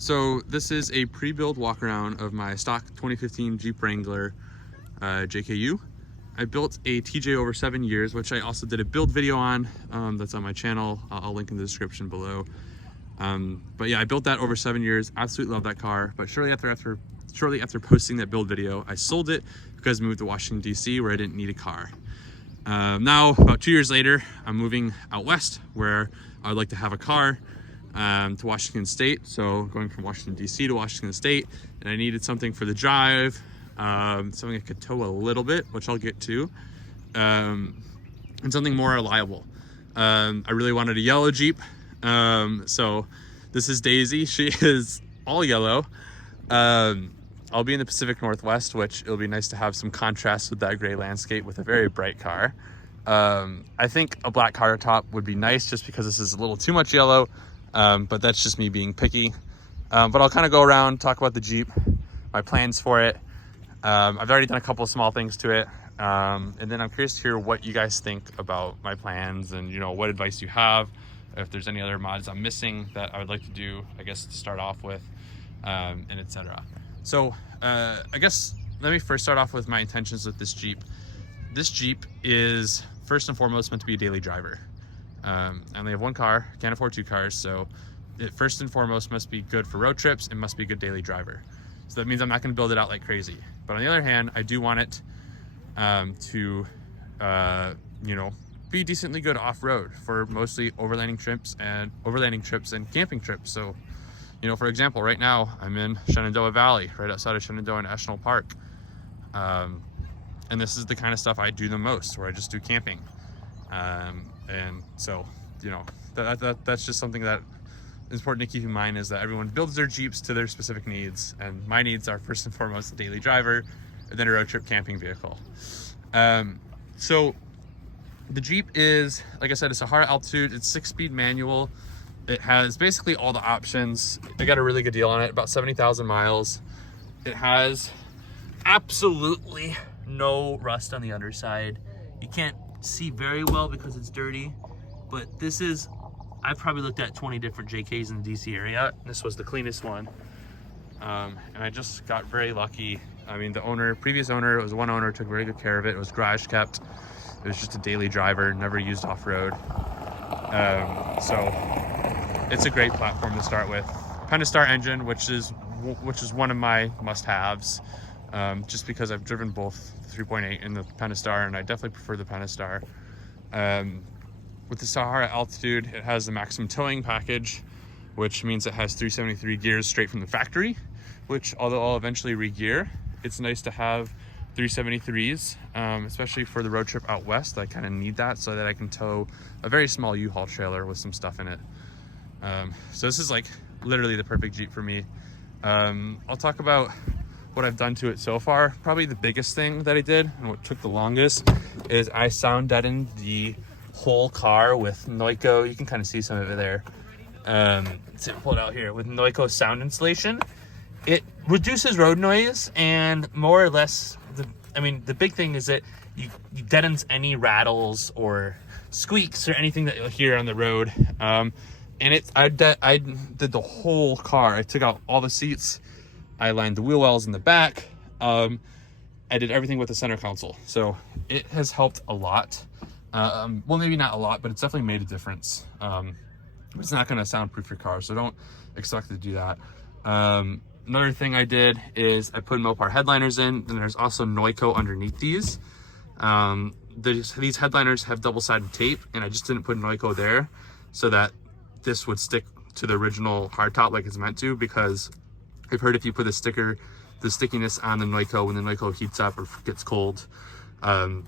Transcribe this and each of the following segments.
So this is a pre-built walk-around of my stock 2015 Jeep Wrangler JKU. I built a TJ over 7 years, which I also did a build video on. That's on my channel. I'll link in the description below. But yeah, I built that over 7 years. Absolutely love that car. But shortly after posting that build video, I sold it because I moved to Washington DC, where I didn't need a car. Now, about 2 years later, I'm moving out west, where I would like to have a car. To Washington State, so going from Washington DC to Washington State, and I needed something for the drive, something I could tow a little bit, which I'll get to, and something more reliable. I really wanted a yellow Jeep, so this is Daisy. She is all yellow. I'll be in the Pacific Northwest, which it'll be nice to have some contrast with that gray landscape with a very bright car. I think a black countertop would be nice just because this is a little too much yellow. But that's just me being picky. But I'll kind of go around, talk about the Jeep, my plans for it. I've already done a couple of small things to it. And then I'm curious to hear what you guys think about my plans and, what advice you have. If there's any other mods I'm missing that I would like to do, I guess, to start off with, and etc. So I guess let me first start off with my intentions with this Jeep. This Jeep is first and foremost meant to be a daily driver. I only have one car, can't afford two cars, so it first and foremost must be good for road trips and must be a good daily driver. So that means I'm not going to build it out like crazy. But on the other hand, I do want it to be decently good off-road for mostly overlanding trips and camping trips. So, for example, right now I'm in Shenandoah Valley, right outside of Shenandoah National Park. And this is the kind of stuff I do the most, where I just do camping. And so, that's just something that is important to keep in mind, is that everyone builds their Jeeps to their specific needs. And my needs are first and foremost a daily driver and then a road trip camping vehicle. So the Jeep is, like I said, a Sahara Altitude. It's 6-speed manual. It has basically all the options. I got a really good deal on it, about 70,000 miles. It has absolutely no rust on the underside. You can't see very well because it's dirty, but I've probably looked at 20 different JKs in the DC area. This was the cleanest one, and I just got very lucky. I mean, the previous owner, it was one owner, took very good care of it. It was garage kept. It was just a daily driver, never used off-road. So it's a great platform to start with. Pentastar engine, which is one of my must-haves, just because I've driven both the 3.8 and the Pentastar, and I definitely prefer the Pentastar. With the Sahara Altitude, it has the maximum towing package, which means it has 373 gears straight from the factory, which, although I'll eventually re-gear, it's nice to have 373s, especially for the road trip out west. I kind of need that so that I can tow a very small U-Haul trailer with some stuff in it. So this is like literally the perfect Jeep for me. I'll talk about what I've done to it so far. Probably the biggest thing that I did, and what took the longest, is I sound deadened the whole car with Noiko. You can kind of see some of it there. Let's pull it out here with Noiko sound insulation. It reduces road noise, and more or less, the big thing is that you deadens any rattles or squeaks or anything that you'll hear on the road. And I did the whole car. I took out all the seats. I lined the wheel wells in the back. I did everything with the center console. So it has helped a lot. Well, maybe not a lot, but it's definitely made a difference. It's not going to soundproof your car, so don't expect to do that. Another thing I did is I put Mopar Headliners in, and there's also Noiko underneath these. These headliners have double-sided tape, and I just didn't put Noiko there so that this would stick to the original hardtop like it's meant to, because I've heard if you put the stickiness on the Noiko, when the Noiko heats up or gets cold,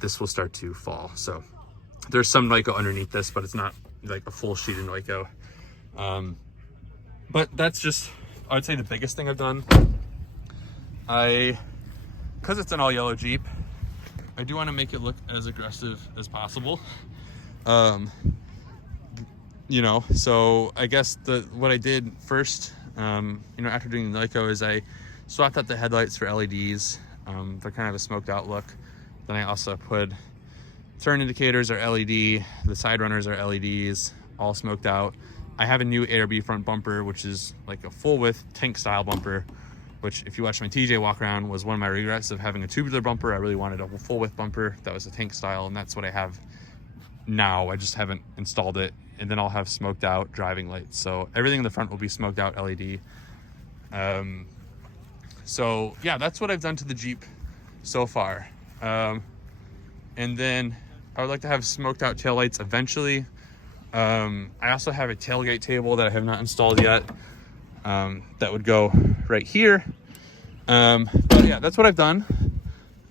this will start to fall. So there's some Noiko underneath this, but it's not like a full sheet of Noiko. But that's just, I would say, the biggest thing I've done. Because it's an all yellow Jeep, I do want to make it look as aggressive as possible. So I guess what I did first, after doing the Noiko, is I swapped out the headlights for LEDs. They're kind of a smoked out look. Then I also put turn indicators are LED, the side runners are LEDs, all smoked out. I have a new Arb front bumper, which is like a full width tank style bumper, which if you watch my TJ walk around was one of my regrets of having a tubular bumper. I really wanted a full width bumper that was a tank style, and that's what I have now. I just haven't installed it. And then I'll have smoked out driving lights. So everything in the front will be smoked out LED. So yeah, that's what I've done to the Jeep so far. And then I would like to have smoked out taillights eventually. I also have a tailgate table that I have not installed yet. That would go right here. But yeah, that's what I've done.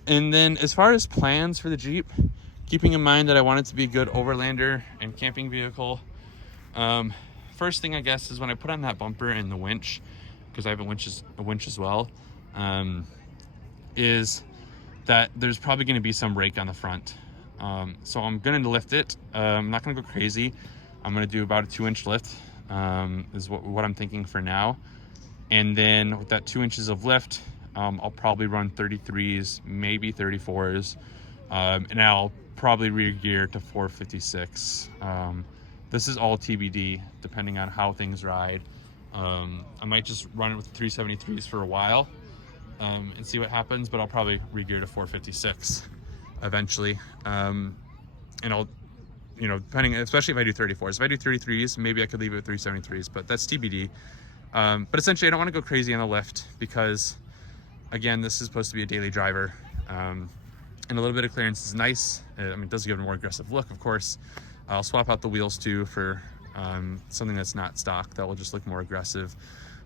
And then as far as plans for the Jeep, keeping in mind that I want it to be a good overlander and camping vehicle. First thing I guess is when I put on that bumper and the winch, because I have a winch as well, is that there's probably going to be some rake on the front. So I'm going to lift it. I'm not going to go crazy. I'm going to do about a 2-inch lift, is what I'm thinking for now. And then with that 2 inches of lift, I'll probably run 33s, maybe 34s, and I'll probably rear gear to 456. This is all TBD, depending on how things ride. I might just run it with 373s for a while, and see what happens, but I'll probably rear gear to 456 eventually. And I'll, depending, especially if I do 34s. If I do 33s, maybe I could leave it with 373s, but that's TBD. But essentially I don't want to go crazy on the lift because, again, this is supposed to be a daily driver. And a little bit of clearance is nice. It does give a more aggressive look, of course. I'll swap out the wheels too for something that's not stock that will just look more aggressive,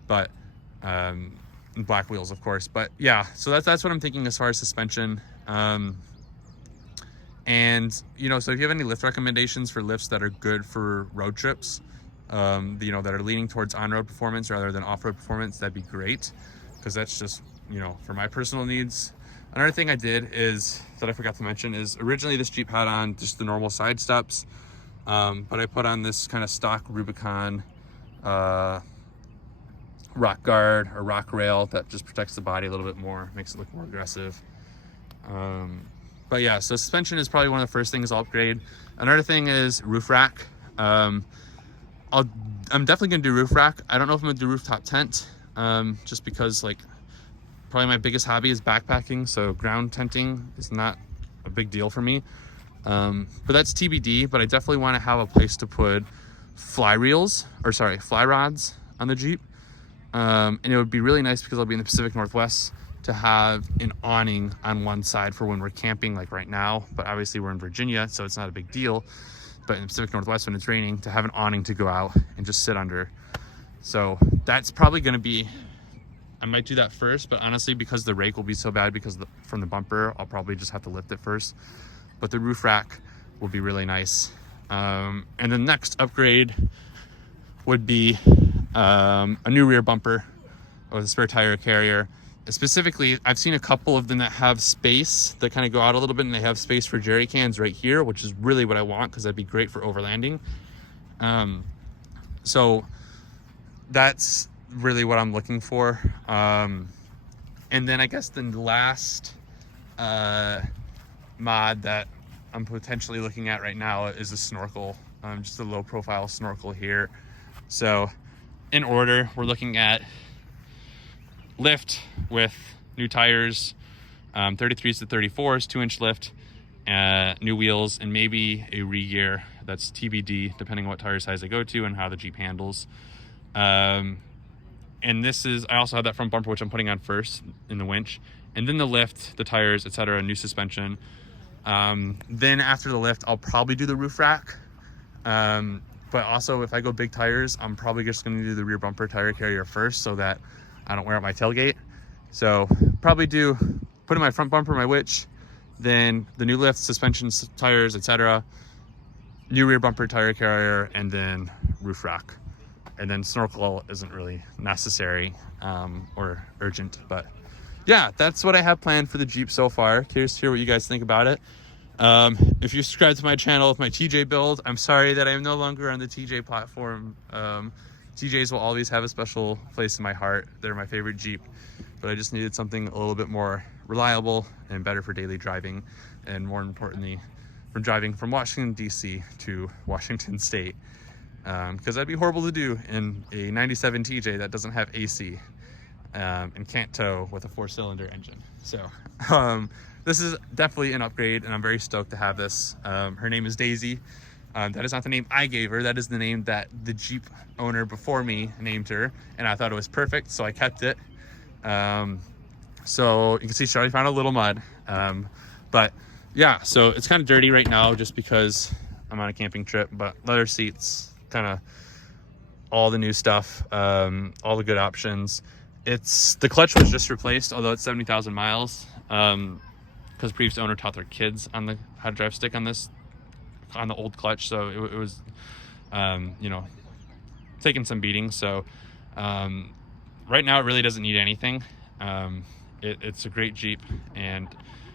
but black wheels, of course. But yeah, so that's what I'm thinking as far as suspension. And so if you have any lift recommendations for lifts that are good for road trips, that are leaning towards on-road performance rather than off-road performance, that'd be great, because that's just for my personal needs. Another thing I did is that I forgot to mention is originally this Jeep had on just the normal side steps, but I put on this kind of stock Rubicon rock guard or rock rail that just protects the body a little bit more, makes it look more aggressive. But yeah, so suspension is probably one of the first things I'll upgrade. Another thing is roof rack. I'm definitely gonna do roof rack. I don't know if I'm gonna do rooftop tent, just because probably my biggest hobby is backpacking, so ground tenting is not a big deal for me. But that's TBD, but I definitely want to have a place to put fly rods on the Jeep. And it would be really nice, because I'll be in the Pacific Northwest, to have an awning on one side for when we're camping, like right now. But obviously we're in Virginia, so it's not a big deal. But in the Pacific Northwest, when it's raining, to have an awning to go out and just sit under. So that's probably going to be, I might do that first, but honestly, because the rake will be so bad from the bumper, I'll probably just have to lift it first. But the roof rack will be really nice. And the next upgrade would be a new rear bumper with a spare tire carrier. Specifically, I've seen a couple of them that have space that kind of go out a little bit, and they have space for jerry cans right here, which is really what I want, because that'd be great for overlanding. So that's really what I'm looking for. And then I guess the last mod that I'm potentially looking at right now is a snorkel, just a low profile snorkel here. So in order, we're looking at lift with new tires, 33s to 34s, 2-inch lift, new wheels, and maybe a re-gear. That's TBD, depending on what tire size I go to and how the Jeep handles. And I also have that front bumper, which I'm putting on first in the winch, and then the lift, the tires, etc., new suspension. Then after the lift, I'll probably do the roof rack. But also, if I go big tires, I'm probably just going to do the rear bumper tire carrier first, so that I don't wear out my tailgate. So probably put in my front bumper, my winch, then the new lift, suspension, tires, etc., new rear bumper tire carrier, and then roof rack. And then snorkel isn't really necessary or urgent, but yeah, that's what I have planned for the Jeep so far. Curious to hear what you guys think about it. If you subscribe to my channel with my TJ build, I'm sorry that I am no longer on the TJ platform. TJs will always have a special place in my heart. They're my favorite Jeep, but I just needed something a little bit more reliable and better for daily driving, and more importantly, from driving from Washington, D.C. to Washington State. because that'd be horrible to do in a 97 TJ that doesn't have AC and can't tow with a 4-cylinder engine. So this is definitely an upgrade, and I'm very stoked to have this. Her name is Daisy. That is not the name I gave her. That is the name that the Jeep owner before me named her, and I thought it was perfect, so I kept it. So you can see she already found a little mud. But yeah, so it's kind of dirty right now just because I'm on a camping trip, but leather seats, kind of all the new stuff, all the good options. The clutch was just replaced, although it's 70,000 miles, because previous owner taught their kids on how to drive stick on the old clutch. So it was, you know, taking some beating. So right now it really doesn't need anything. It's a great Jeep, and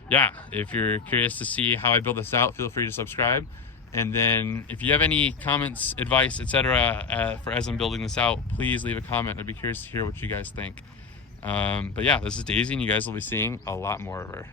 yeah, if you're curious to see how I build this out, feel free to subscribe. And then if you have any comments, advice, etc. For as I'm building this out, please leave a comment. I'd be curious to hear what you guys think. But yeah, this is Daisy, and you guys will be seeing a lot more of her.